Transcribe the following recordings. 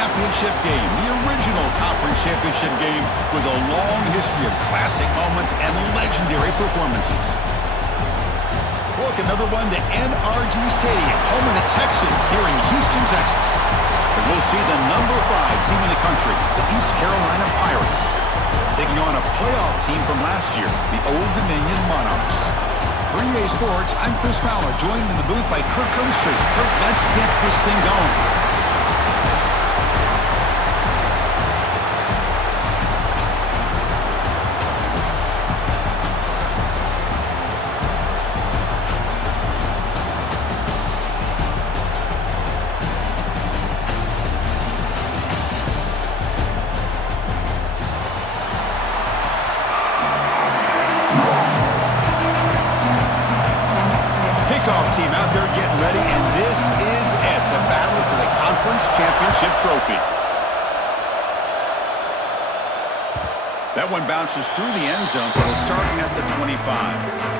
championship game, the original conference championship game with a long history of classic moments and legendary performances. Welcome, everyone, to NRG Stadium, home of the Texans here in Houston, Texas, as we'll see the number 5 team in the country, the East Carolina Pirates, taking on a playoff team from last year, the Old Dominion Monarchs. For EA Sports, I'm Chris Fowler, joined in the booth by Kirk Herbstreit. Kirk, let's get this thing going. Team out there getting ready, and this is it, the battle for the conference championship trophy. That one bounces through the end zone, so it'll start at the 25.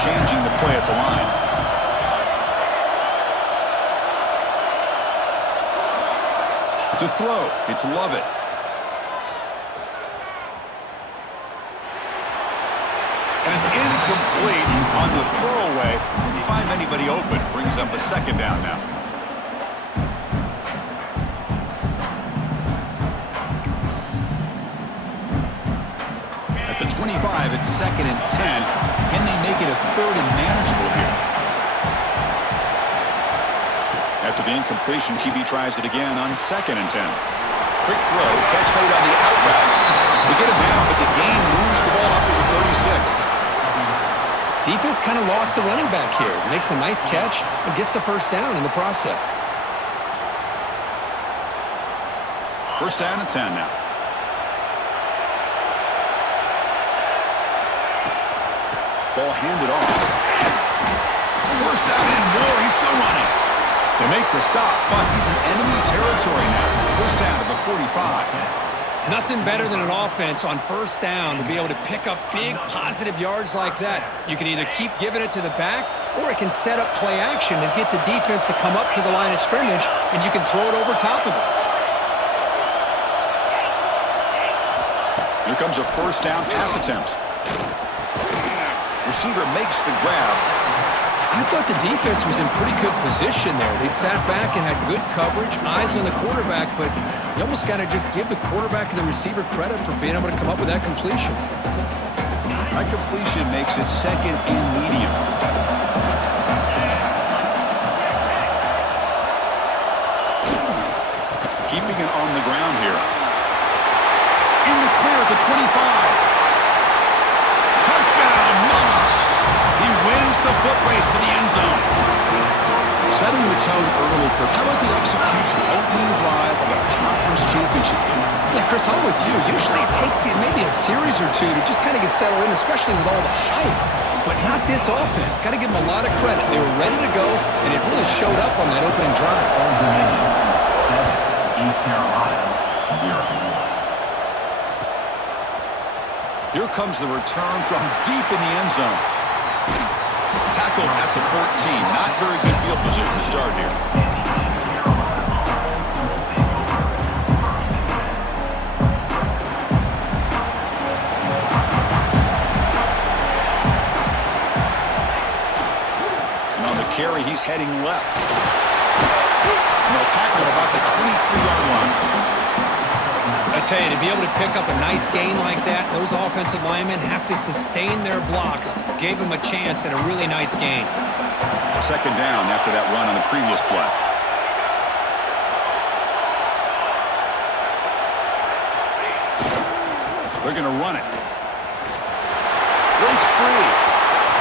Changing the play at the line. To throw, it's Lovett. And it's incomplete on the throwaway. Didn't find anybody open. Brings up a second down now. At the 25, it's 2nd and 10. Can they make it a 3rd and manageable here? After the incompletion, QB tries it again on 2nd and 10. Quick throw, catch made on the out route. They get him down, but the gain moves the ball up to the 36. Defense kind of lost a running back here. Makes a nice catch and gets the first down in the process. First down and 10 now. Ball handed off. First down and more. He's still running. They make the stop, but he's in enemy territory now. First down to the 45. Nothing better than an offense on first down to be able to pick up big positive yards like that. You can either keep giving it to the back, or it can set up play action and get the defense to come up to the line of scrimmage, and you can throw it over top of it. Here comes a first down pass attempt. Receiver makes the grab. I thought the defense was in pretty good position there. They sat back and had good coverage, eyes on the quarterback, but you almost got to just give the quarterback and the receiver credit for being able to come up with that completion. That completion makes it 2nd and medium. Keeping it on the ground here. In the clear at the 25. Touchdown, Monarchs! He wins the foot race to the end zone. Setting the tone early, Kirk. How about the execution, opening drive of a conference championship game? Yeah, Chris, I'm with you. Usually it takes you maybe a series or two to just kind of get settled in, especially with all the hype. But not this offense. Got to give them a lot of credit. They were ready to go, and it really showed up on that opening drive. 7, East Carolina, 0. Here comes the return from deep in the end zone. Tackled at the 14. Not very good field position to start here. And on the carry, he's heading left. And they'll tackle at about the 23-yard line. I tell you, to be able to pick up a nice gain like that, those offensive linemen have to sustain their blocks. Gave them a chance at a really nice gain. Second down after that run on the previous play. They're going to run it. Breaks free.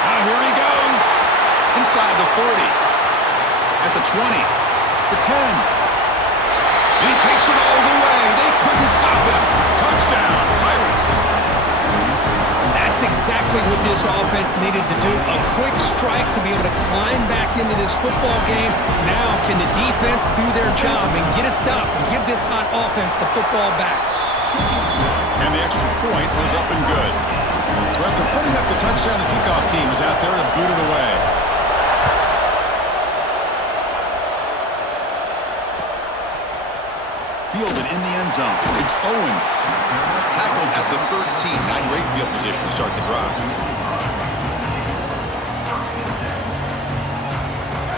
Now here he goes. Inside the 40. At the 20. The 10. And he takes it all the way. They couldn't stop him. Touchdown, Pirates. That's That's exactly what this offense needed to do. A quick strike to be able to climb back into this football game. Now can the defense do their job and get a stop and give this hot offense the football back? And the extra point was up and good. So after putting up the touchdown, the kickoff team is out there to boot it away. Fielded in the end zone. It's Owens. Tackled at the 13. Not great field position to start the drive.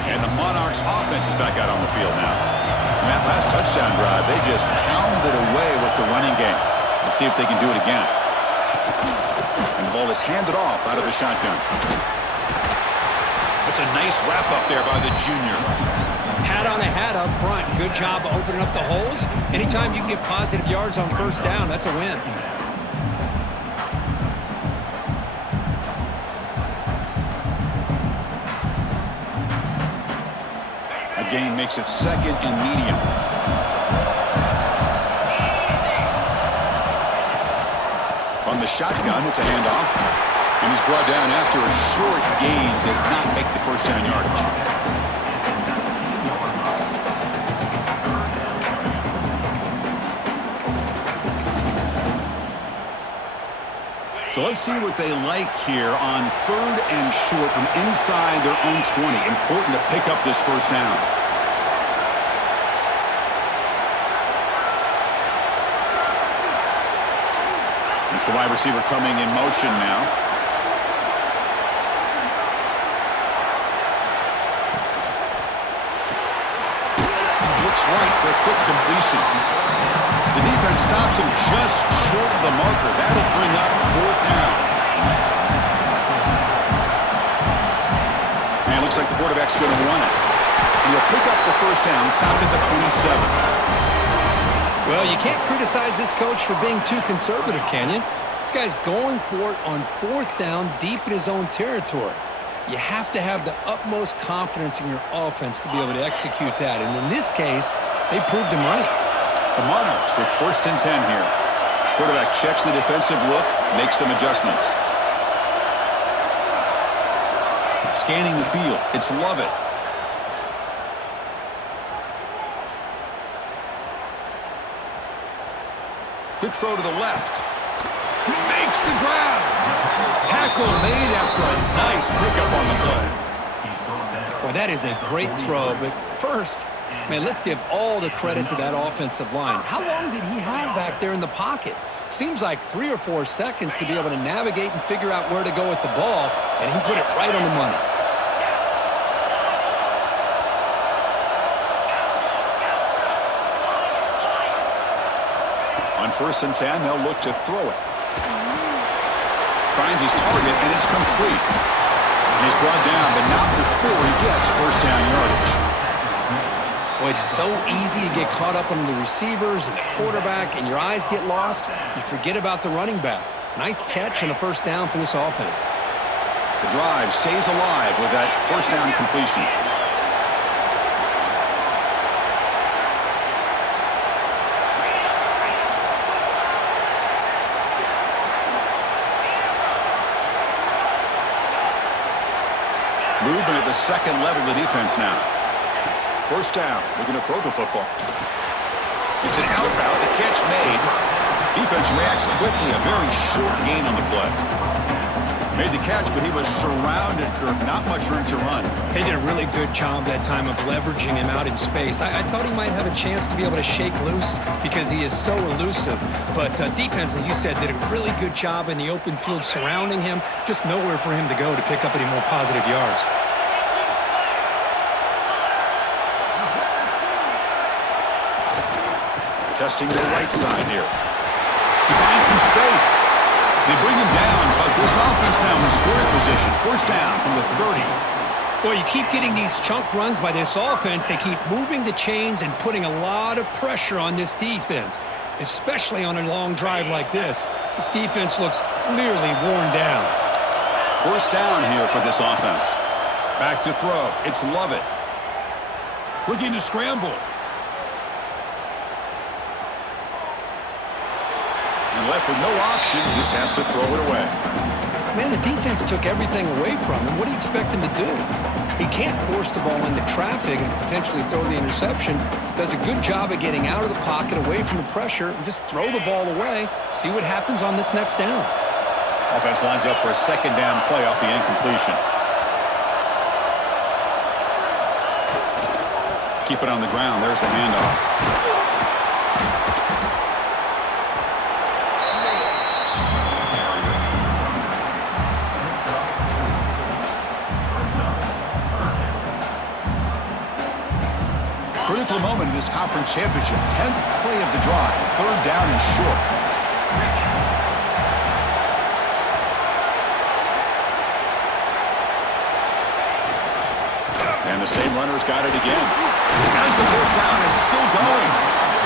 And the Monarchs offense is back out on the field now. And that last touchdown drive, they just pounded away with the running game. Let's see if they can do it again. And the ball is handed off out of the shotgun. That's a nice wrap up there by the junior. Hat on a hat up front. Good job opening up the holes. Anytime you can get positive yards on first down, that's a win. A gain makes it second and medium. On the shotgun, it's a handoff. And he's brought down after a short gain. Does not make the first down yardage. So let's see what they like here on 3rd and short from inside their own 20. Important to pick up this first down. It's the wide receiver coming in motion now. Looks right for a quick completion. The defense stops him just short of the marker. That'll bring up 4th down. And it looks like the quarterback's going to run it. And he'll pick up the first down, stopped at the 27. Well, you can't criticize this coach for being too conservative, can you? This guy's going for it on 4th down deep in his own territory. You have to have the utmost confidence in your offense to be able to execute that. And in this case, they proved him right. The Monarchs with 1st and 10 here. Quarterback checks the defensive look, makes some adjustments. Scanning the field, it's Lovett. Quick throw to the left. He makes the grab. Tackle made after a nice pickup on the play. Well, that is a great throw, but first, man, let's give all the credit to that offensive line. How long did he have back there in the pocket? Seems like 3 or 4 seconds to be able to navigate and figure out where to go with the ball, and he put it right on the money. On 1st and 10, they'll look to throw it. Finds his target, and it's complete. And he's brought down, but not before he gets first down yardage. Well, it's so easy to get caught up on the receivers and the quarterback, and your eyes get lost. You forget about the running back. Nice catch and a first down for this offense. The drive stays alive with that first down completion. Movement at the second level of the defense now. First down. We're going to throw the football. It's an out route. The catch made. Defense reacts quickly. A very short gain on the play. Made the catch, but he was surrounded for not much room to run. They did a really good job that time of leveraging him out in space. I thought he might have a chance to be able to shake loose because he is so elusive. But defense, as you said, did a really good job in the open field surrounding him. Just nowhere for him to go to pick up any more positive yards. Testing the right side here. He finds some space. They bring him down, but this offense now in scoring position. First down from the 30. Well, you keep getting these chunk runs by this offense. They keep moving the chains and putting a lot of pressure on this defense, especially on a long drive like this. This defense looks clearly worn down. First down here for this offense. Back to throw. It's Lovett. Looking to scramble. And left with no option, he just has to throw it away. Man, the defense took everything away from him. What do you expect him to do? He can't force the ball into traffic and potentially throw the interception. Does a good job of getting out of the pocket, away from the pressure, and just throw the ball away. See what happens on this next down. Offense lines up for a second down play off the incompletion. Keep it on the ground. There's the handoff. Critical moment in this conference championship. 10th play of the drive. Third down and short. And the same runner's got it again. As the first down is still going.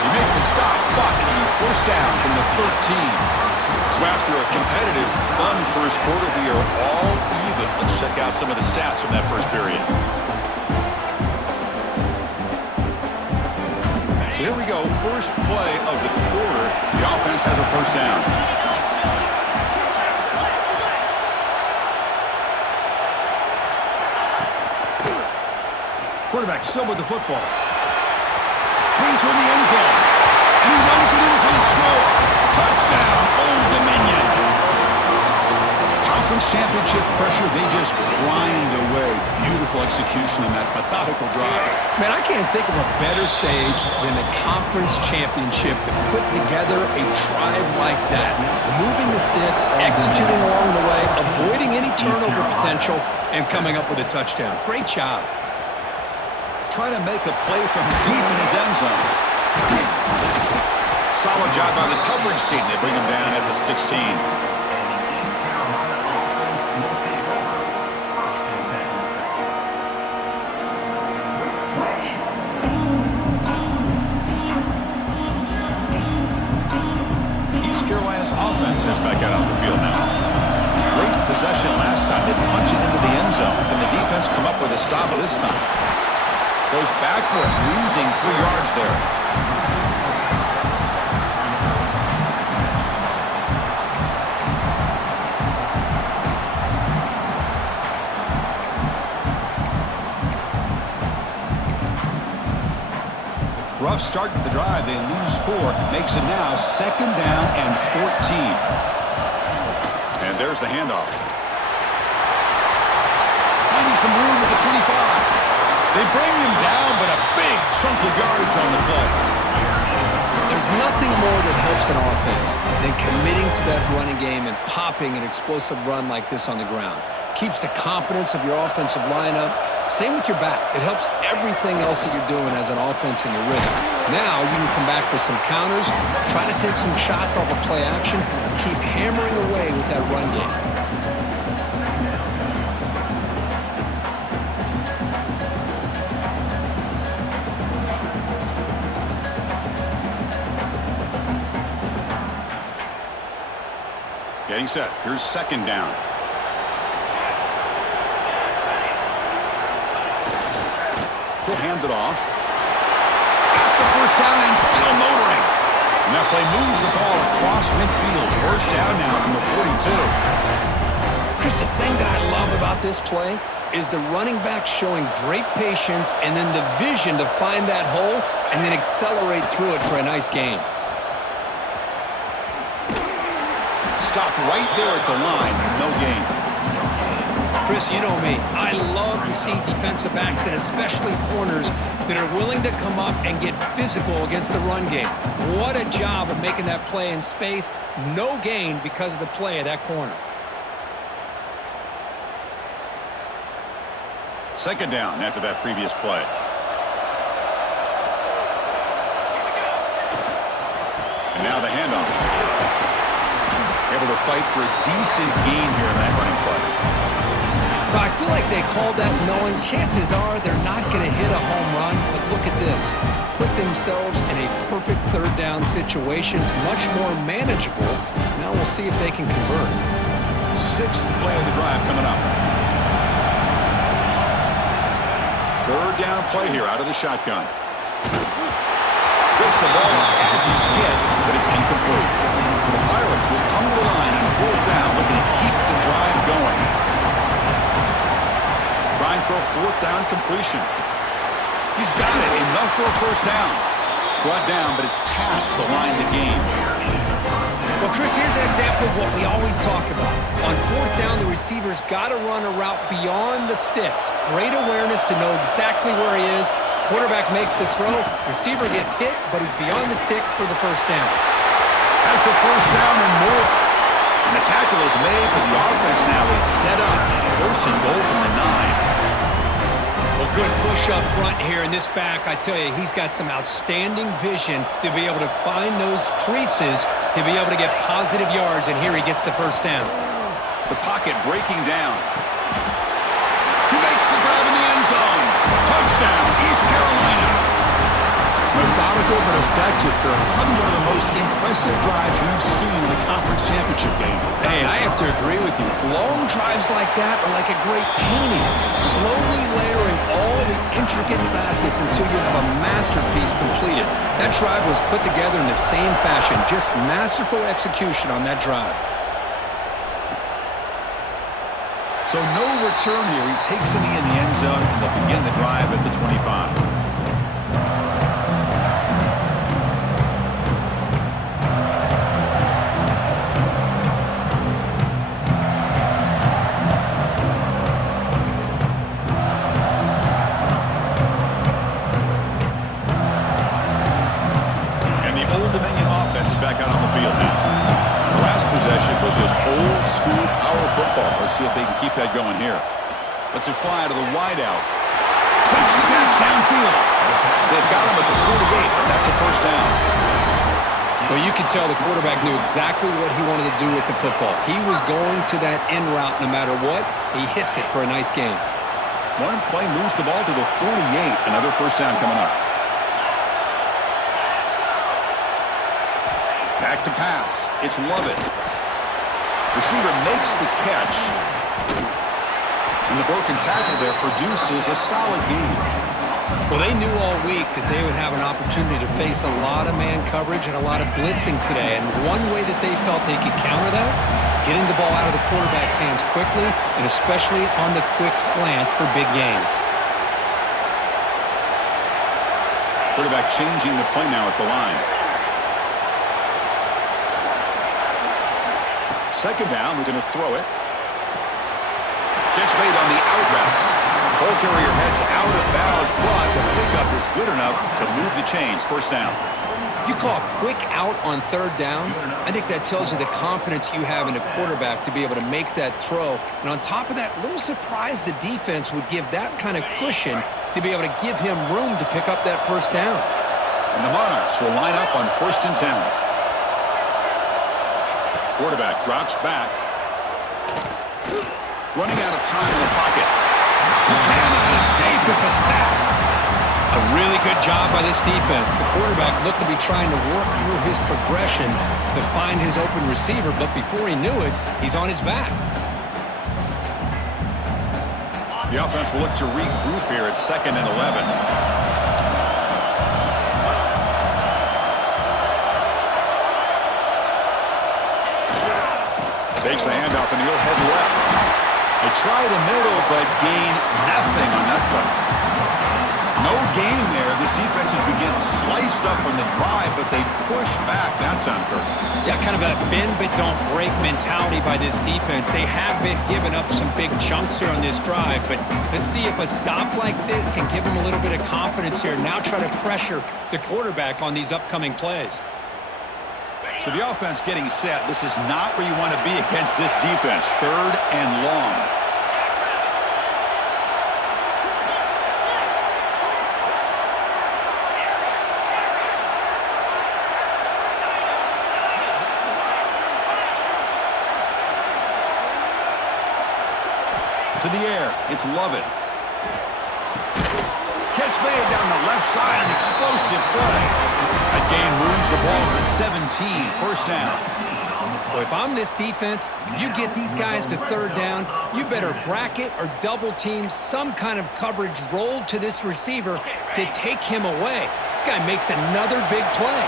He made the stop, but first down from the 13. So after a competitive, fun first quarter, we are all even. Let's check out some of the stats from that first period. So here we go, first play of the quarter. The offense has a first down. Quarterback still with the football. Brings her in the end zone. And he runs it in for the score. Touchdown, Old Dominion. Conference championship pressure, they just grind away. Beautiful execution on that methodical drive. Man, I can't think of a better stage than the conference championship to put together a drive like that. Moving the sticks, executing along the way, avoiding any turnover potential, and coming up with a touchdown. Great job. Trying to make a play from deep in his end zone. Solid job by the coverage team. They bring him down at the 16. Carolina's offense is back out on the field now. Great possession last time. They punch it into the end zone. Can the defense come up with a stop this time? Goes backwards, losing 3 yards there. Rough start to the drive. They lose 4. Makes it now second down and 14. And there's the handoff. Finding some room at the 25. They bring him down, but a big chunk of yardage on the play. There's nothing more that helps an offense than committing to that running game and popping an explosive run like this on the ground. Keeps the confidence of your offensive lineup. Same with your back. It helps everything else that you're doing as an offense in your rhythm. Now you can come back with some counters, try to take some shots off of play action, and keep hammering away with that run game. Getting set. Here's second down. He'll hand it off. Got the first down and still motoring. And that play moves the ball across midfield. First down now from the 42. Chris, the thing that I love about this play is the running back showing great patience and then the vision to find that hole and then accelerate through it for a nice gain. Stopped right there at the line. No gain. Chris, you know me. I love to see defensive backs and especially corners that are willing to come up and get physical against the run game. What a job of making that play in space. No gain because of the play of that corner. Second down after that previous play. And now the handoff. Able to fight for a decent gain here in that running play. I feel like they called that knowing chances are they're not going to hit a home run, but look at this. Put themselves in a perfect third down situation. It's much more manageable. Now we'll see if they can convert. 6th play of the drive coming up. Third down play here out of the shotgun. Good Gets the ball off as he's hit, but it's incomplete. The Pirates will come to the line on 4th down, looking to keep the drive going. Trying for a 4th down completion. He's got it. Enough for a 1st down. Brought down, but it's past the line to gain. Well, Chris, here's an example of what we always talk about. On 4th down, the receiver's got to run a route beyond the sticks. Great awareness to know exactly where he is. Quarterback makes the throw. Receiver gets hit, but he's beyond the sticks for the 1st down. Has the 1st down and more. And the tackle is made, but the offense now is set up. 1st and goal from the 9. Well, good push up front here in this back. I tell you, he's got some outstanding vision to be able to find those creases, to be able to get positive yards, and here he gets the 1st down. The pocket breaking down. He makes the grab in the end zone. Touchdown, East Carolina. Methodical but effective, Kirk. Probably one of the most impressive drives we've seen in the conference championship game. Hey, I have to agree with you. Long drives like that are like a great painting, slowly layering all the intricate facets until you have a masterpiece completed. That drive was put together in the same fashion, just masterful execution on that drive. So no return here. He takes a knee in the end zone, and they'll begin the drive at the 25. Back out on the field now. The last possession was just old school power football. Let's see if they can keep that going here. Let's fly to the wideout. Takes the catch downfield. They've got him at the 48, but that's a 1st down. Well, you could tell the quarterback knew exactly what he wanted to do with the football. He was going to that end route no matter what. He hits it for a nice gain. One play moves the ball to the 48. Another 1st down coming up. Back to pass. It's Lovett. Receiver makes the catch. And the broken tackle there produces a solid gain. Well, they knew all week that they would have an opportunity to face a lot of man coverage and a lot of blitzing today. And one way that they felt they could counter that, getting the ball out of the quarterback's hands quickly, and especially on the quick slants for big gains. Quarterback changing the play now at the line. 2nd down, we're going to throw it. Catch made on the out route. Ball carrier heads out of bounds, but the pickup is good enough to move the chains. 1st down. You call a quick out on 3rd down. I think that tells you the confidence you have in a quarterback to be able to make that throw. And on top of that, a little surprised the defense would give that kind of cushion to be able to give him room to pick up that 1st down. And the Monarchs will line up on 1st and 10. Quarterback drops back. Running out of time in the pocket. He cannot escape. It's a sack. A really good job by this defense. The quarterback looked to be trying to work through his progressions to find his open receiver, but before he knew it, he's on his back. The offense will look to regroup here at 2nd and 11. Takes the handoff, and he'll head left. They try the middle, but gain nothing on that play. No gain there. This defense has been getting sliced up on the drive, but they push back that time, Kirk. Yeah, kind of a bend but don't break mentality by this defense. They have been giving up some big chunks here on this drive, but let's see if a stop like this can give them a little bit of confidence here. Now try to pressure the quarterback on these upcoming plays. So the offense getting set. This is not where you want to be against this defense. 3rd and long. To the air. It's Lovett. Catch made down the left side. An explosive play. That gain moves the ball to the 17. 1st down. Well, if I'm this defense, you get these guys to third down, you better bracket or double team some kind of coverage roll to this receiver to take him away. This guy makes another big play.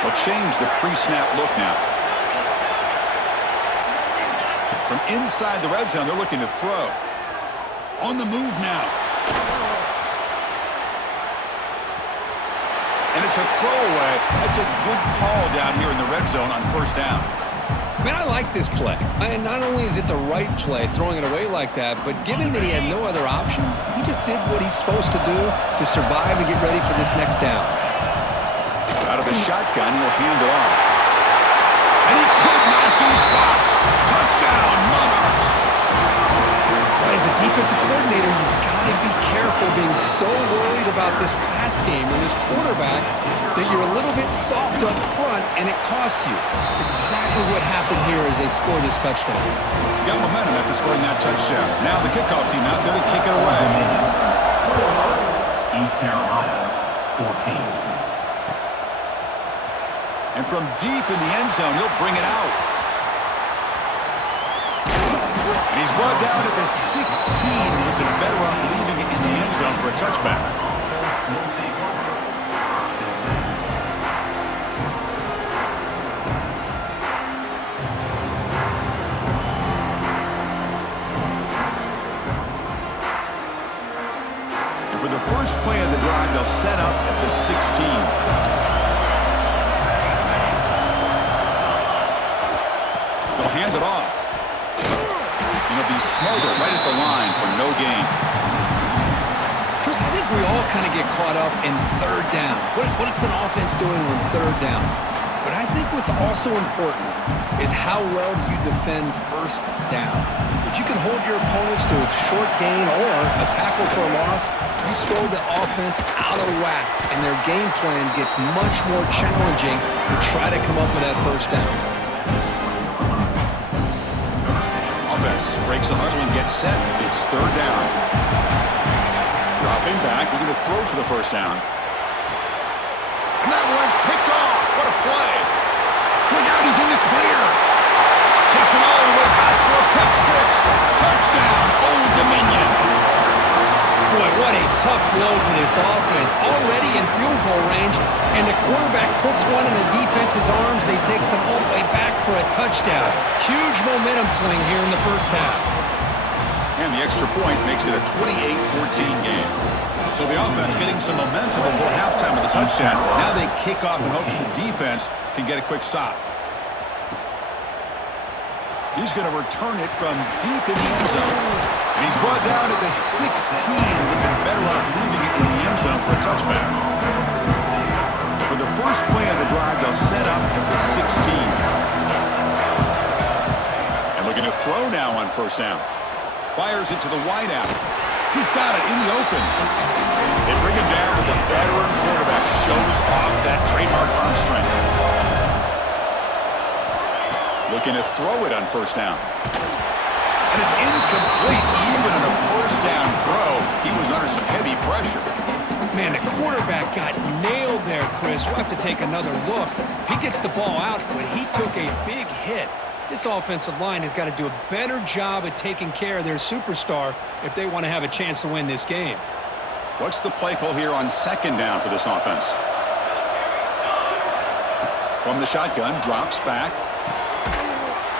They'll change the pre-snap look now. From inside the red zone, they're looking to throw. On the move now. And it's a throwaway. That's a good call down here in the red zone on first down. Man, I like this play. And not only is it the right play, throwing it away like that, but given that he had no other option, he just did what he's supposed to do to survive and get ready for this next down. Out of the shotgun, he'll hand it off. And he could not be stopped. Touchdown, Monarchs. Boy, as a defensive coordinator, you've got to be careful being so worried about this pass game and this quarterback that you're a little bit soft up front and it costs you. It's exactly what happened here as they score this touchdown. Got momentum after scoring that touchdown. Now the kickoff team out there to kick it away. East Carolina, 14. And from deep in the end zone, he'll bring it out. And he's brought down at the 16. Would have been better off leaving it in the end zone for a touchback. And for the first play of the drive, they'll set up at the 16. They'll hand it off. And it'll be smothered right at the line for no gain. Chris, I think we all kind of get caught up in third down. What's an offense doing on third down? But I think what's also important is how well you defend first down. If you can hold your opponents to a short gain or a tackle for a loss, you throw the offense out of whack, and their game plan gets much more challenging to try to come up with that first down. Offense breaks the huddle and gets set. It's third down. Dropping back, looking to throw for the first down. And that one's picked off. What a play. Look out, he's in the clear. Takes it all the way back for a pick six. Touchdown, Old Dominion. Boy, what a tough blow for this offense. Already in field goal range, and the quarterback puts one in the defense's arms. They takes it all the way back for a touchdown. Huge momentum swing here in the first half. And the extra point makes it a 28-14 game. So the offense getting some momentum before halftime with the touchdown. Now they kick off in hopes the defense can get a quick stop. He's going to return it from deep in the end zone. And he's brought down at the 16. Would have been better off leaving it in the end zone for a touchback. For the first play of the drive, they'll set up at the 16. And looking to throw now on first down. Fires it to the wideout. He's got it in the open. They bring him down, but the veteran quarterback shows off that trademark arm strength. Looking to throw it on first down. And it's incomplete. Even in a first down throw, he was under some heavy pressure. Man, the quarterback got nailed there, Chris. We'll have to take another look. He gets the ball out, but he took a big hit. This offensive line has got to do a better job at taking care of their superstar if they want to have a chance to win this game. What's the play call here on second down for this offense? From the shotgun, drops back.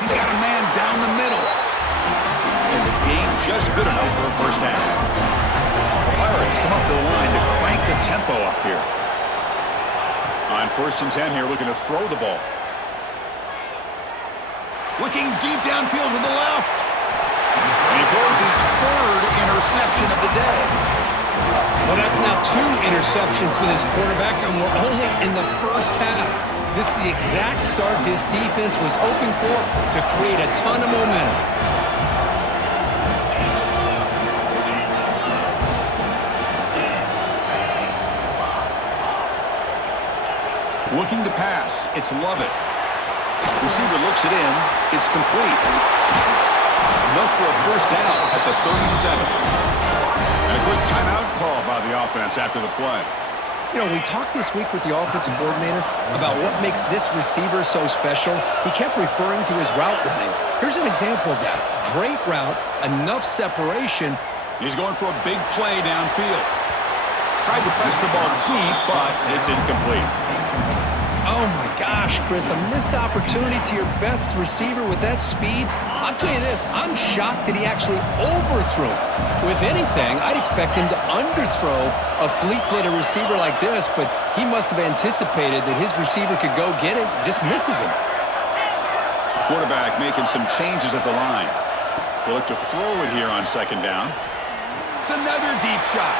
He's got a man down the middle. And the game just good enough for a first down. The Pirates come up to the line to crank the tempo up here. On 1st and 10 here, looking to throw the ball. Looking deep downfield to the left. And he throws his third interception of the day. Well, that's now 2 interceptions for this quarterback, and we're only in the first half. This is the exact start this defense was hoping for to create a ton of momentum. Looking to pass. It's Lovett. Receiver looks it in. It's complete. Enough for a first down at the 37. And a quick timeout call by the offense after the play. You know, we talked this week with the offensive coordinator about what makes this receiver so special. He kept referring to his route running. Here's an example of that. Great route, enough separation. He's going for a big play downfield. Tried to press the ball deep, but it's incomplete. Oh my gosh, Chris, a missed opportunity to your best receiver with that speed. I'll tell you this, I'm shocked that he actually overthrew. With anything, I'd expect him to underthrow a fleet-footed receiver like this, but he must have anticipated that his receiver could go get it, just misses him. Quarterback making some changes at the line. He'll look to throw it here on second down. It's another deep shot.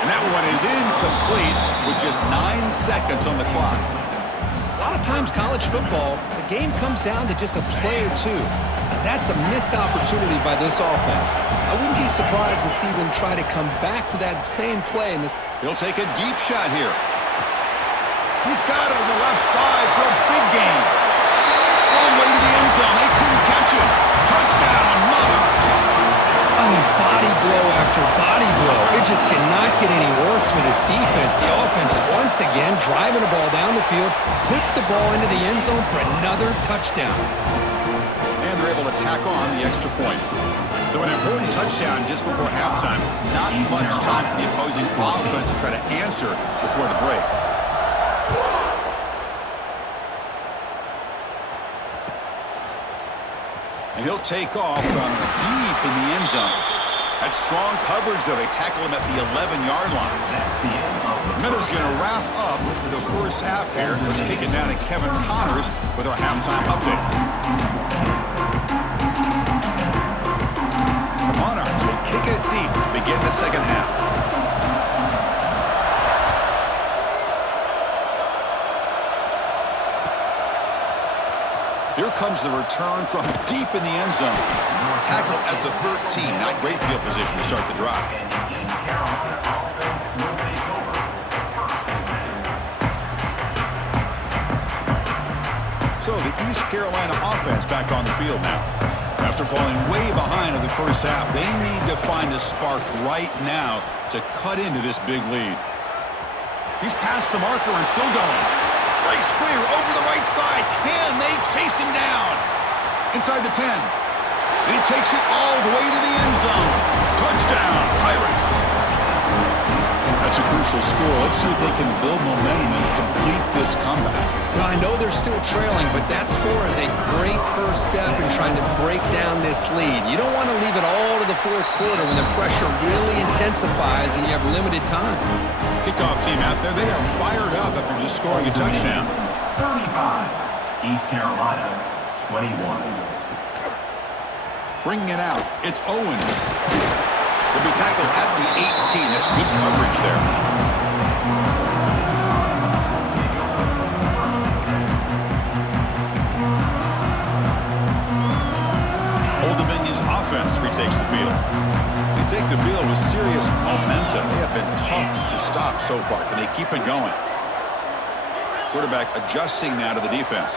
And that one is incomplete with just 9 seconds on the clock. A lot of times college football, the game comes down to just a play or two. And that's a missed opportunity by this offense. I wouldn't be surprised to see them try to come back to that same play in this. He'll take a deep shot here. He's got it on the left side for a big gain. All the way to the end zone. They couldn't catch him. Touchdown, Monarchs. I mean, body blow after body blow. It just cannot get any worse for this defense. The offense, once again, driving the ball down the field, puts the ball into the end zone for another touchdown. And they're able to tack on the extra point. So an important touchdown just before halftime. Not much time for the opposing offense to try to answer before the break. And he'll take off from deep in the end zone. That's strong coverage, though. They tackle him at the 11-yard line. Minnows going to wrap up the first half here. Let's kick it down to Kevin Connors with our halftime update. The Monarchs will kick it deep to begin the second half. Here comes the return from deep in the end zone. Tackle at the 13. Not great field position to start the drive. So the East Carolina offense back on the field now. After falling way behind in the first half, they need to find a spark right now to cut into this big lead. He's past the marker and still going. Breaks clear over the right side. Can they chase him down? Inside the 10. And he takes it all the way to the end zone. Touchdown, Pirates. That's a crucial score. Let's see if they can build momentum and complete this comeback. Now, I know they're still trailing, but that score is a great first step in trying to break down this lead. You don't want to leave it all to the fourth quarter when the pressure really intensifies and you have limited time. Kickoff team out there, they are fired up after just scoring a touchdown. 35, East Carolina, 21. Bringing it out, it's Owens. He'll be tackled at the 18. That's good coverage there. Old Dominion's offense retakes the field. They take the field with serious momentum. They have been tough to stop so far. Can they keep it going? Quarterback adjusting now to the defense.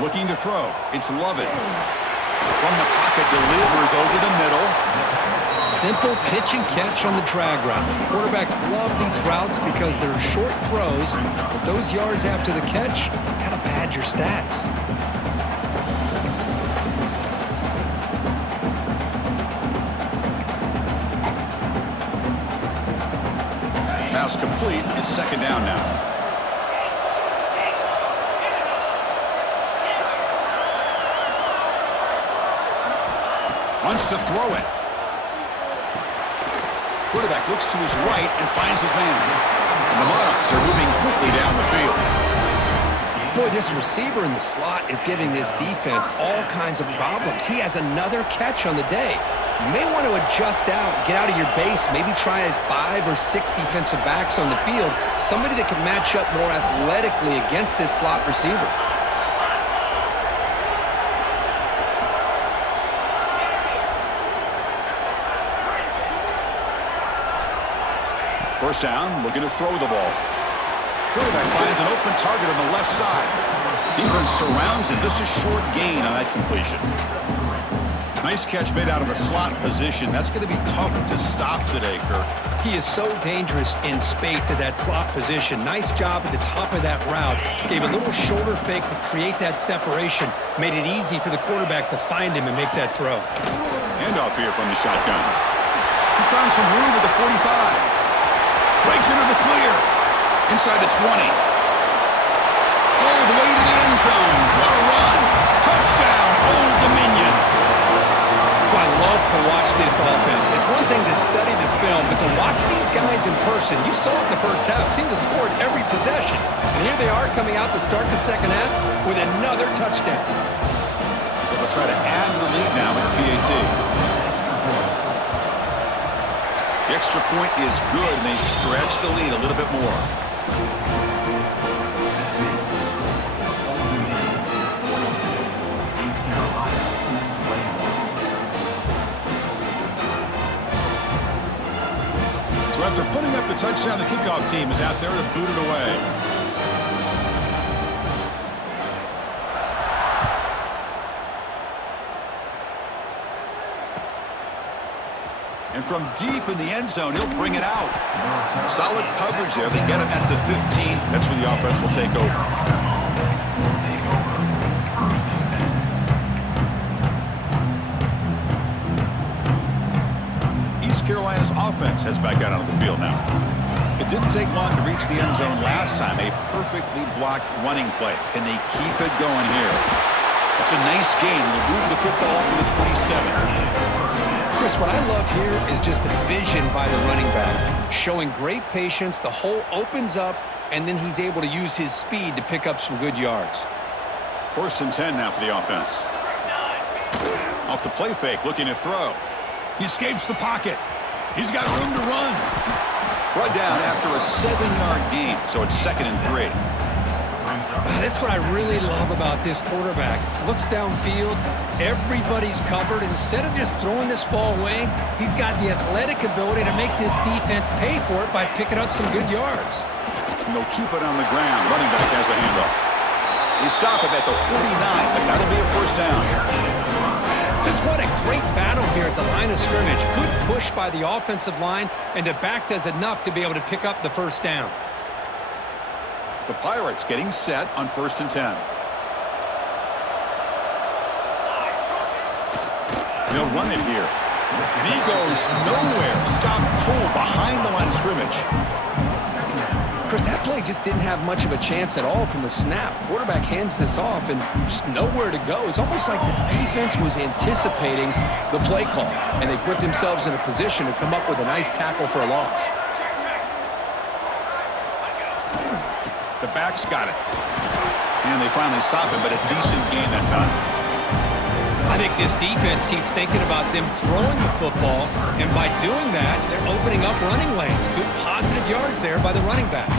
Looking to throw. It's Lovett. From the pocket, delivers over the middle. Simple pitch and catch on the drag route. Quarterbacks love these routes because they're short throws, but those yards after the catch kind of pad your stats. Pass complete. It's second down now. Wants to throw it. Quarterback looks to his right and finds his man. And the Monarchs are moving quickly down the field. Boy, this receiver in the slot is giving this defense all kinds of problems. He has another catch on the day. You may want to adjust out, get out of your base, maybe try 5 or 6 defensive backs on the field, somebody that can match up more athletically against this slot receiver. First down, looking to throw the ball. Quarterback finds an open target on the left side. Defense surrounds him, just a short gain on that completion. Nice catch made out of a slot position. That's going to be tough to stop today, Kirk. He is so dangerous in space at that slot position. Nice job at the top of that route. Gave a little shoulder fake to create that separation. Made it easy for the quarterback to find him and make that throw. Handoff here from the shotgun. He's found some room at the 45. Breaks into the clear. Inside the 20. All the way to the end zone. What a run. Touchdown, Old Dominion. I love to watch this offense. It's one thing to study the film, but to watch these guys in person, you saw it in the first half, seemed to score at every possession. And here they are coming out to start the second half with another touchdown. So they'll try to add to the lead now in the PAT. The extra point is good, and they stretch the lead a little bit more. After putting up the touchdown, the kickoff team is out there to boot it away. And from deep in the end zone, he'll bring it out. Solid coverage there. They get him at the 15. That's where the offense will take over. Carolina's offense heads back out onto the field now. It didn't take long to reach the end zone last time. A perfectly blocked running play. Can they keep it going here? It's a nice game. We'll move the football up to the 27. Chris, what I love here is just the vision by the running back. Showing great patience. The hole opens up, and then he's able to use his speed to pick up some good yards. 1st and 10 now for the offense. Off the play fake, looking to throw. He escapes the pocket. He's got room to run. Brought down after a 7-yard gain, so it's 2nd and 3. That's what I really love about this quarterback. Looks downfield, everybody's covered. Instead of just throwing this ball away, he's got the athletic ability to make this defense pay for it by picking up some good yards. And they'll keep it on the ground. Running back has the handoff. They stop him at the 49, but that'll be a 1st down. Just what a great battle here at the line of scrimmage. Good push by the offensive line, and the back does enough to be able to pick up the 1st down. The Pirates getting set on 1st and 10. They'll run it here. And he goes nowhere. Stop cold behind the line of scrimmage. Chris, that play just didn't have much of a chance at all from the snap. Quarterback hands this off and just nowhere to go. It's almost like the defense was anticipating the play call, and they put themselves in a position to come up with a nice tackle for a loss. The back's got it. And they finally stop him, but a decent gain that time. I think this defense keeps thinking about them throwing the football, and by doing that, they're opening up running lanes. Good positive yards there by the running back.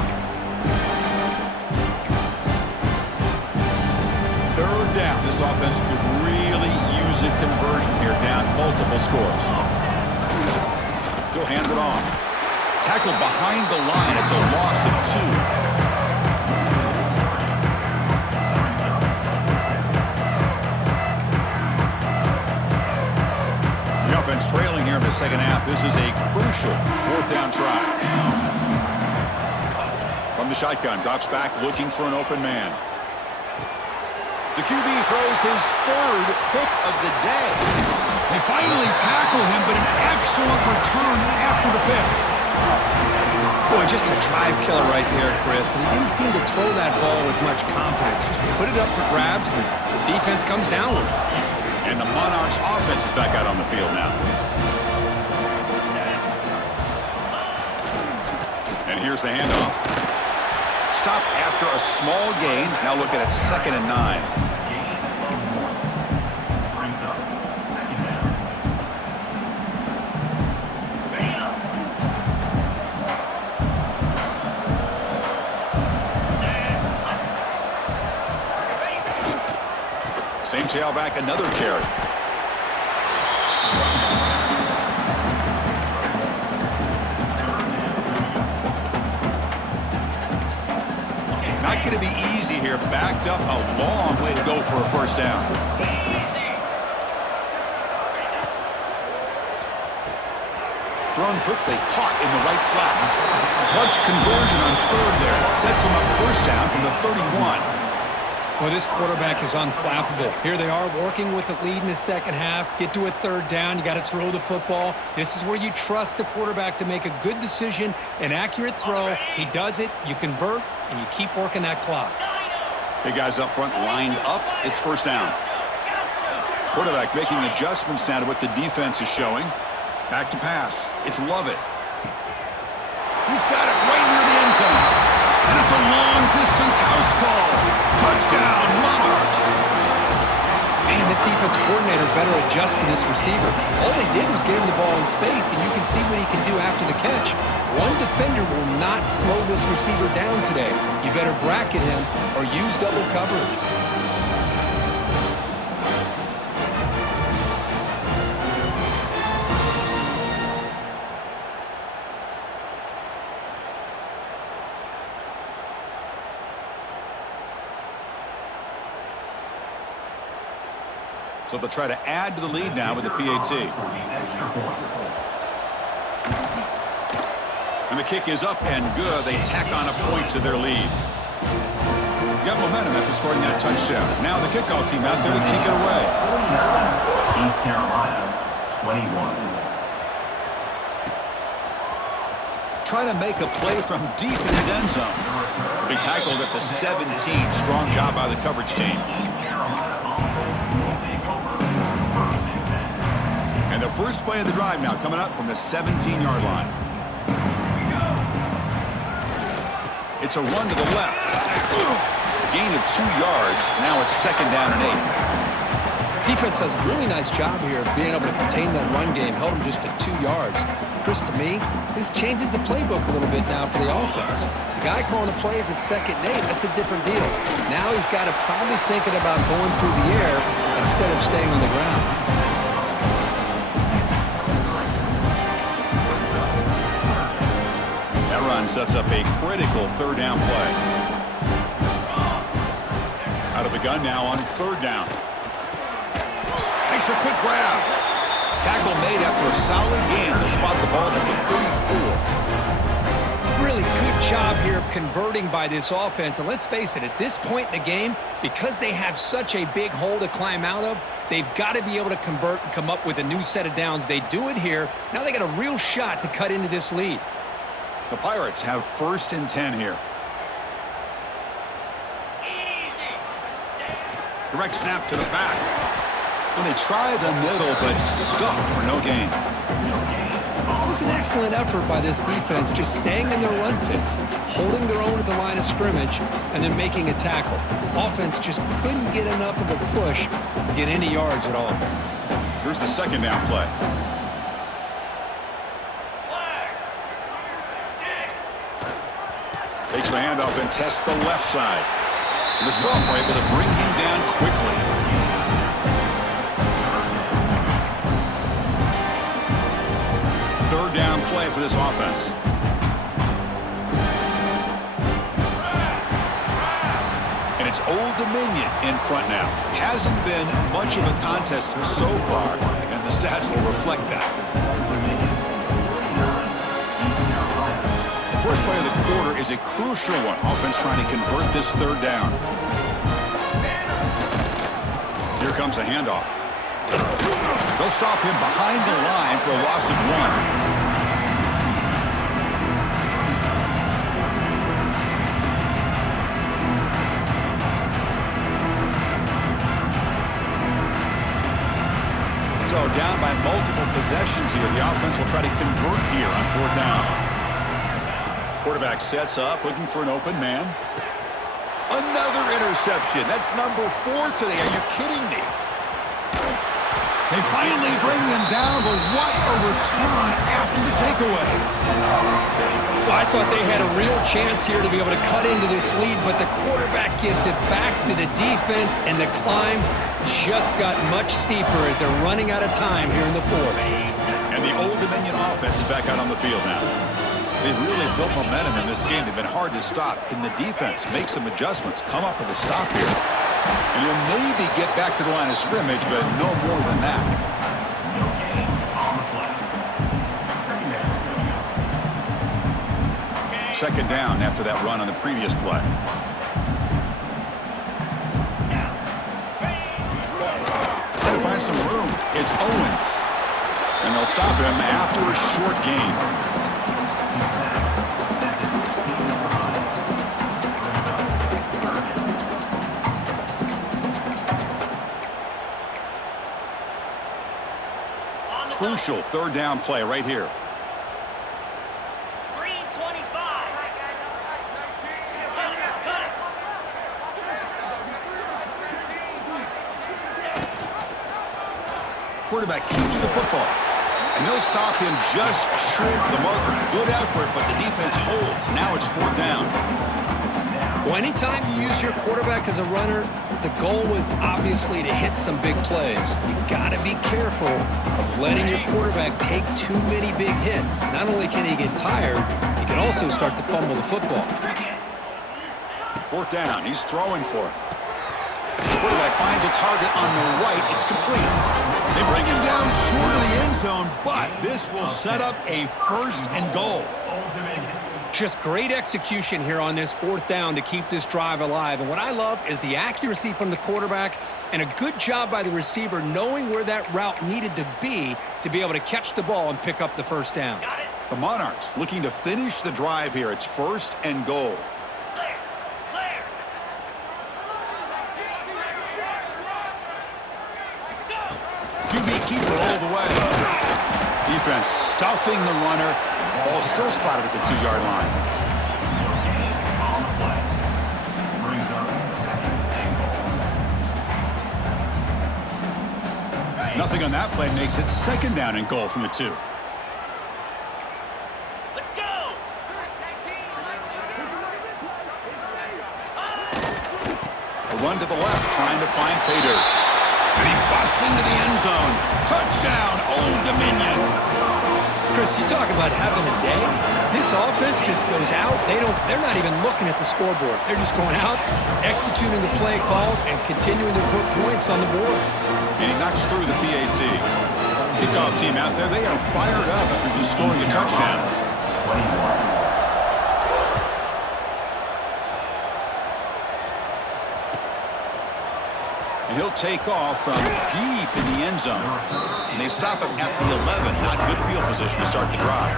3rd down. This offense could really use a conversion here, down multiple scores. He'll hand it off. Tackled behind the line. It's a loss of 2. Offense trailing here in the 2nd half. This is a crucial 4th down try. From the shotgun, drops back looking for an open man. The QB throws his 3rd pick of the day. They finally tackle him, but an excellent return after the pick. Boy, just a drive killer right there, Chris. And he didn't seem to throw that ball with much confidence. Just put it up for grabs, and the defense comes down with it. And the Monarchs offense is back out on the field now. And here's the handoff. Stop after a small gain. Now looking at 2nd and 9. Same tailback, another carry. Not going to be easy here. Backed up a long way to go for a 1st down. Thrown quickly, caught in the right flat. Clutch conversion on third there. Sets him up first down from the 31. Well, this quarterback is unflappable. Here they are working with the lead in the second half. Get to a third down. You got to throw the football. This is where you trust the quarterback to make a good decision, an accurate throw. He does it, you convert, and you keep working that clock. Big guys up front lined up. It's first down. Quarterback making adjustments now to what the defense is showing. Back to pass. It's Lovett. He's got it right near the end zone. And it's a long-distance house call. Touchdown, Monarchs. Man, this defense coordinator better adjust to this receiver. All they did was get him the ball in space, and you can see what he can do after the catch. One defender will not slow this receiver down today. You better bracket him or use double coverage. So they'll try to add to the lead now with the PAT. And the kick is up and good. They tack on a point to their lead. Got momentum after scoring that touchdown. Now the kickoff team out there to kick it away. East Carolina, 21. Try to make a play from deep in his end zone. He'll be tackled at the 17. Strong job by the coverage team. And the first play of the drive now coming up from the 17-yard line. It's a run to the left. Gain of 2 yards. Now it's second down and 8. Defense does a really nice job here of being able to contain that run game, held them just at 2 yards. Chris, to me, this changes the playbook a little bit now for the offense. The guy calling the plays at 2nd and 8, that's a different deal. Now he's got to probably thinking about going through the air instead of staying on the ground. That run sets up a critical third down play. Out of the gun now on third down. Makes a quick grab. Tackle made after a solid gain to spot the ball at the 34. Really good job here of converting by this offense. And let's face it, at this point in the game, because they have such a big hole to climb out of, they've got to be able to convert and come up with a new set of downs. They do it here. Now they got a real shot to cut into this lead. The Pirates have 1st and 10 here. Direct snap to the back. When they try the middle, but stuffed for no gain. It was an excellent effort by this defense, just staying in their run fits, holding their own at the line of scrimmage, and then making a tackle. Offense just couldn't get enough of a push to get any yards at all. Here's the second down play. Takes the handoff and tests the left side. And the sophomore able to bring him down quickly. Third down play for this offense. And it's Old Dominion in front now. Hasn't been much of a contest so far, and the stats will reflect that. First play of the quarter is a crucial one. Offense trying to convert this third down. Here comes a handoff. They'll stop him behind the line for a loss of 1. So down by multiple possessions here. The offense will try to convert here on 4th down. Quarterback sets up, looking for an open man. Another interception. That's number 4 today. Are you kidding me? They finally bring him down, but what a return after the takeaway. Well, I thought they had a real chance here to be able to cut into this lead, but the quarterback gives it back to the defense, and the climb just got much steeper as they're running out of time here in the 4th. And the Old Dominion offense is back out on the field now. They've really built momentum in this game. They've been hard to stop. Can the defense make some adjustments, come up with a stop here? And he'll maybe get back to the line of scrimmage, but no more than that. Second down after that run on the previous play. Trying to find some room. It's Owens. And they'll stop him after a short gain. Crucial third down play right here. 3:25. Quarterback keeps the football. And they'll stop him just short of the marker. Good effort, but the defense holds. Now it's fourth down. Well, anytime you use your quarterback as a runner, the goal was obviously to hit some big plays. You got to be careful of letting your quarterback take too many big hits. Not only can he get tired, he can also start to fumble the football. Fourth down. He's throwing for it. The quarterback finds a target on the right. It's complete. They bring him down short of the end zone, but this will set up a first and goal. Just great execution here on this fourth down to keep this drive alive. And what I love is the accuracy from the quarterback and a good job by the receiver knowing where that route needed to be able to catch the ball and pick up the first down. The Monarchs looking to finish the drive here. It's first and goal. QB keeper all the way. Defense stuffing the runner. Ball still spotted at the 2-yard line. Nothing on that play makes it second down and goal from the 2. Let's go. A run to the left, trying to find Pater. And he busts into the end zone. Touchdown, Old Dominion. Chris, you talk about having a day. This offense just goes out. They're not even looking at the scoreboard. They're just going out, executing the play call, and continuing to put points on the board. And he knocks through the PAT. Kickoff team out there, they are fired up after just scoring a touchdown. 21. And he'll take off from deep in the end zone. And they stop him at the 11. Not good field position to start the drive.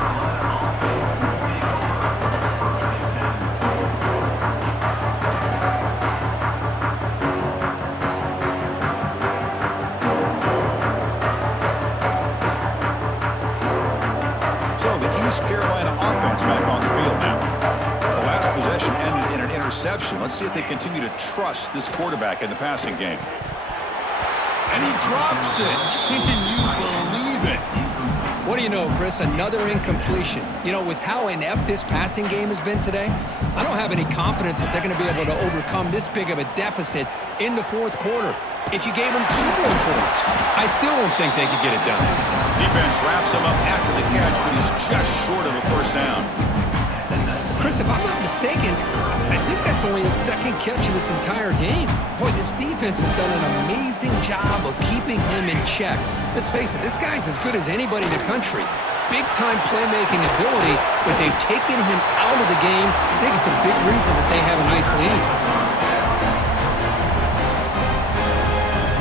So the East Carolina offense back on the field now. The last possession ended in an interception. Let's see if they continue to trust this quarterback in the passing game. And he drops it. Can you believe it? What do you know, Chris? Another incompletion. You know, with how inept this passing game has been today, I don't have any confidence that they're going to be able to overcome this big of a deficit in the fourth quarter. If you gave them 2 more quarters, I still don't think they could get it done. Defense wraps him up after the catch, but he's just short of a first down. Chris, if I'm not mistaken, I think that's only his second catch of this entire game. Boy, this defense has done an amazing job of keeping him in check. Let's face it, this guy's as good as anybody in the country. Big-time playmaking ability, but they've taken him out of the game. I think it's a big reason that they have a nice lead.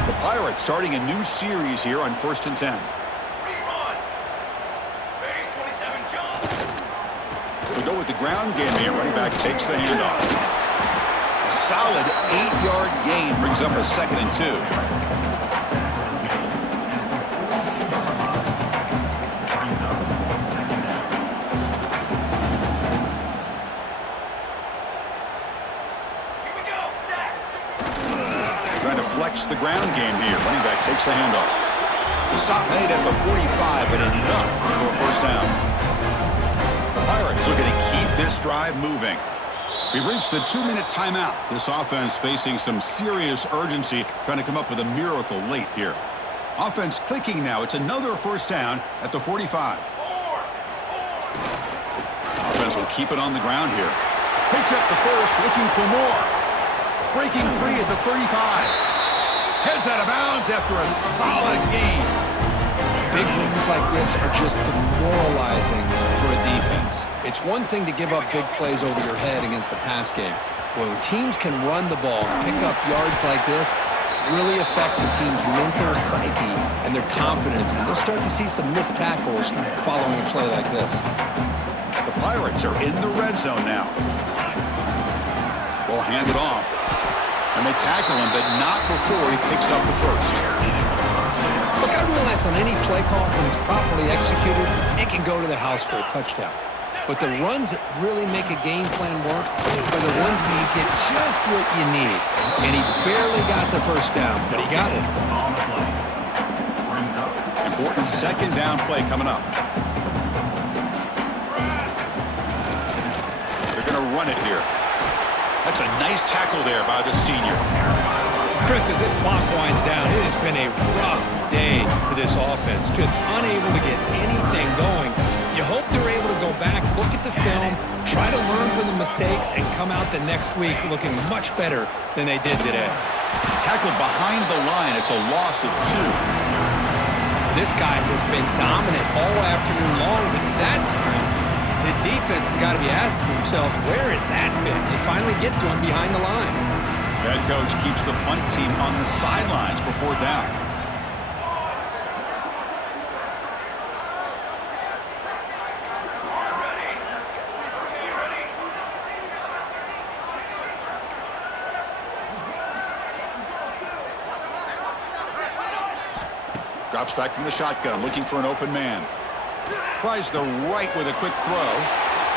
The Pirates starting a new series here on 1st and 10. We go with the ground game here. Running back takes the handoff. A solid 8-yard gain brings up a 2nd and 2. Trying to flex the ground game here. Running back takes the handoff. The stop made at the 45, but enough for a first down. Pirates looking to keep this drive moving. We've reached the 2-minute timeout. This offense facing some serious urgency, trying to come up with a miracle late here. Offense clicking now. It's another first down at the 45. Offense will keep it on the ground here. Picks up the first, looking for more. Breaking free at the 35. Heads out of bounds after a solid gain. Big runs like this are just demoralizing for a defense. It's one thing to give up big plays over your head against the pass game. When teams can run the ball and pick up yards like this, it really affects a team's mental psyche and their confidence, and they'll start to see some missed tackles following a play like this. The Pirates are in the red zone now. We'll hand it off. And they tackle him, but not before he picks up the first. Look, I realize on any play call, when it's properly executed, it can go to the house for a touchdown. But the runs that really make a game plan work are the ones where you get just what you need. And he barely got the first down, but he got it. Important second down play coming up. They're going to run it here. That's a nice tackle there by the senior. Chris, as this clock winds down, it has been a rough day for this offense. Just unable to get anything going. You hope they're able to go back, look at the film, try to learn from the mistakes, and come out the next week looking much better than they did today. Tackled behind the line. It's a loss of 2. This guy has been dominant all afternoon long, but that time, the defense has got to be asking themselves, where has that been? They finally get to him behind the line. Head coach keeps the punt team on the sidelines for 4th down. Drops back from the shotgun, looking for an open man. Tries the right with a quick throw.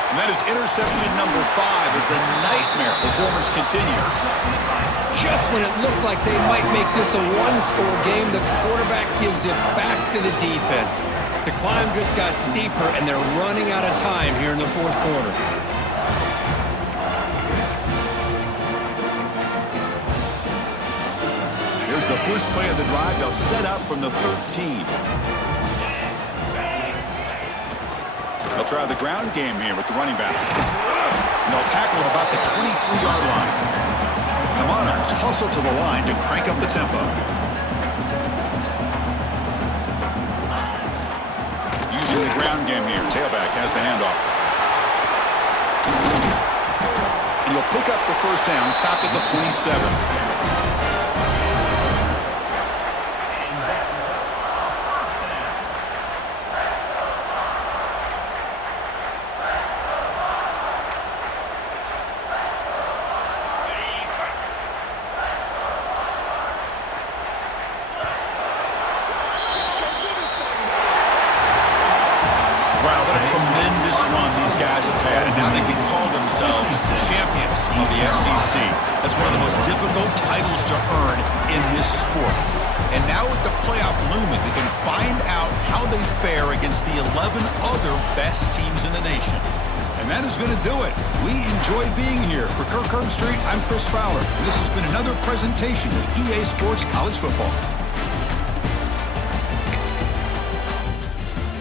And that is interception number 5 as the nightmare performance continues. Just when it looked like they might make this a one-score game, the quarterback gives it back to the defense. The climb just got steeper, and they're running out of time here in the 4th quarter. Here's the first play of the drive. They'll set up from the 13. They'll try the ground game here with the running back. And they'll tackle him about the 23-yard line. The Monarchs hustle to the line to crank up the tempo. Using the ground game here. Tailback has the handoff. And he'll pick up the first down, stopped at the 27. Tremendous run these guys have had, and now they can call themselves champions of the SEC. That's one of the most difficult titles to earn in this sport. And now with the playoff looming, they can find out how they fare against the 11 other best teams in the nation. And that is going to do it. We enjoy being here. For Kirk Herbstreit, I'm Chris Fowler, and this has been another presentation of EA Sports College Football.